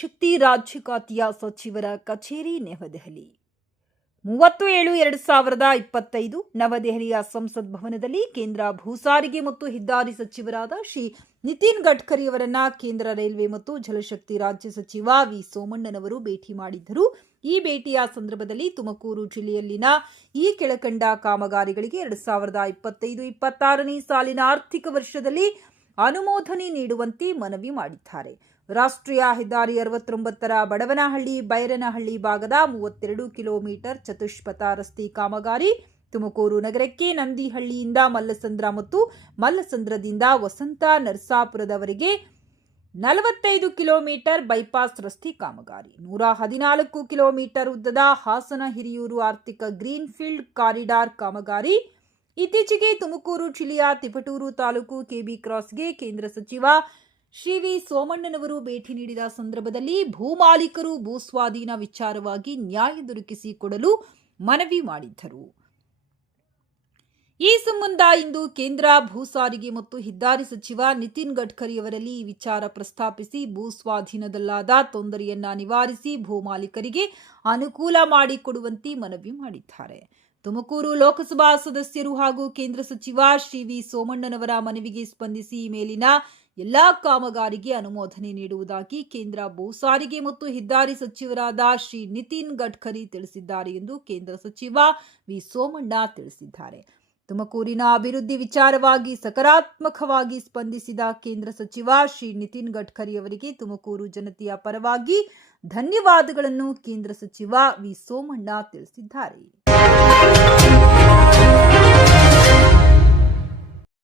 ಜಲಶಕ್ತಿ ರಾಜ್ಯ ಖಾತೆಯ ಸಚಿವರ ಕಚೇರಿ ನವದೆಹಲಿ 37/2025 ನವದೆಹಲಿಯ ಸಂಸತ್ ಭವನದಲ್ಲಿ ಕೇಂದ್ರ ಭೂ ಸಾರಿಗೆ ಮತ್ತು ಹೆದ್ದಾರಿ ಸಚಿವರಾದ ಶ್ರೀ ನಿತಿನ್ ಗಡ್ಕರಿ ಅವರನ್ನ ಕೇಂದ್ರ ರೈಲ್ವೆ ಮತ್ತು ಜಲಶಕ್ತಿ ರಾಜ್ಯ ಸಚಿವ ವಿ ಸೋಮಣ್ಣನವರು ಭೇಟಿ ಮಾಡಿದ್ದರು. ಈ ಭೇಟಿಯ ಸಂದರ್ಭದಲ್ಲಿ ತುಮಕೂರು ಜಿಲ್ಲೆಯಲ್ಲಿನ ಈ ಕೆಳಕಂಡ ಕಾಮಗಾರಿಗಳಿಗೆ 2025-26ನೇ ಸಾಲಿನ ಆರ್ಥಿಕ ವರ್ಷದಲ್ಲಿ ಅನುಮೋದನೆ ನೀಡುವಂತೆ ಮನವಿ ಮಾಡಿದ್ದಾರೆ. ರಾಷ್ಟ್ರೀಯ ಹೆದ್ದಾರಿ 69ರ ಬಡವನಹಳ್ಳಿ ಬೈರನಹಳ್ಳಿ ಭಾಗದ 32 ಕಿಲೋಮೀಟರ್ ಚತುಷ್ಪಥ ರಸ್ತೆ ಕಾಮಗಾರಿ, ತುಮಕೂರು ನಗರಕ್ಕೆ ನಂದಿಹಳ್ಳಿಯಿಂದ ಮಲ್ಲಸಂದ್ರ ಮತ್ತು ಮಲ್ಲಸಂದ್ರದಿಂದ ವಸಂತ ನರಸಾಪುರದವರೆಗೆ 45 ಕಿಲೋಮೀಟರ್ ಬೈಪಾಸ್ ರಸ್ತೆ ಕಾಮಗಾರಿ, 114 ಕಿಲೋಮೀಟರ್ ಉದ್ದದ ಹಾಸನ ಹಿರಿಯೂರು ಆರ್ಥಿಕ ಗ್ರೀನ್ ಫೀಲ್ಡ್ ಕಾರಿಡಾರ್ ಕಾಮಗಾರಿ. ಇತ್ತೀಚೆಗೆ ತುಮಕೂರು ಜಿಲ್ಲೆಯ ತಿಪಟೂರು ತಾಲೂಕು ಕೆಬಿ ಕ್ರಾಸ್ಗೆ ಕೇಂದ್ರ ಸಚಿವ ಶ್ರೀ ವಿ ಸೋಮಣ್ಣನವರು ಭೇಟಿ ನೀಡಿದ ಸಂದರ್ಭದಲ್ಲಿ ಭೂಮಾಲೀಕರು ಭೂಸ್ವಾಧೀನ ವಿಚಾರವಾಗಿ ನ್ಯಾಯ ದೊರಕಿಸಿಕೊಡಲು ಮನವಿ ಮಾಡಿದ್ದರು. ಈ ಸಂಬಂಧ ಇಂದು ಕೇಂದ್ರ ಭೂ ಸಾರಿಗೆ ಮತ್ತು ಹೆದ್ದಾರಿ ಸಚಿವ ನಿತಿನ್ ಗಡ್ಕರಿ ಅವರಲ್ಲಿ ಈ ವಿಚಾರ ಪ್ರಸ್ತಾಪಿಸಿ ಭೂ ಸ್ವಾಧೀನದಲ್ಲಾದ ತೊಂದರೆಯನ್ನ ನಿವಾರಿಸಿ ಭೂಮಾಲೀಕರಿಗೆ ಅನುಕೂಲ ಮಾಡಿಕೊಡುವಂತೆ ಮನವಿ ಮಾಡಿದ್ದಾರೆ. ತುಮಕೂರು ಲೋಕಸಭಾ ಸದಸ್ಯರು ಹಾಗೂ ಕೇಂದ್ರ ಸಚಿವ ಶ್ರೀ ವಿ ಸೋಮಣ್ಣನವರ ಮನವಿಗೆ ಸ್ಪಂದಿಸಿ ಮೇಲಿನ ಎಲ್ಲಾ ಕಾಮಗಾರಿಗೆ ಅನುಮೋದನೆ ನೀಡುವುದಾಗಿ ಕೇಂದ್ರ ಭೂ ಸಾರಿಗೆ ಮತ್ತು ಹೆದ್ದಾರಿ ಸಚಿವರಾದ ಶ್ರೀ ನಿತಿನ್ ಗಡ್ಕರಿ ತಿಳಿಸಿದ್ದಾರೆ ಎಂದು ಕೇಂದ್ರ ಸಚಿವ ವಿ ಸೋಮಣ್ಣ ತಿಳಿಸಿದ್ದಾರೆ. ತುಮಕೂರಿನ ಅಭಿವೃದ್ಧಿ ವಿಚಾರವಾಗಿ ಸಕಾರಾತ್ಮಕವಾಗಿ ಸ್ಪಂದಿಸಿದ ಕೇಂದ್ರ ಸಚಿವ ಶ್ರೀ ನಿತಿನ್ ಗಡ್ಕರಿ ಅವರಿಗೆ ತುಮಕೂರು ಜನತೆಯ ಪರವಾಗಿ ಧನ್ಯವಾದಗಳನ್ನು ಕೇಂದ್ರ ಸಚಿವ ವಿ ಸೋಮಣ್ಣ ತಿಳಿಸಿದ್ದಾರೆ.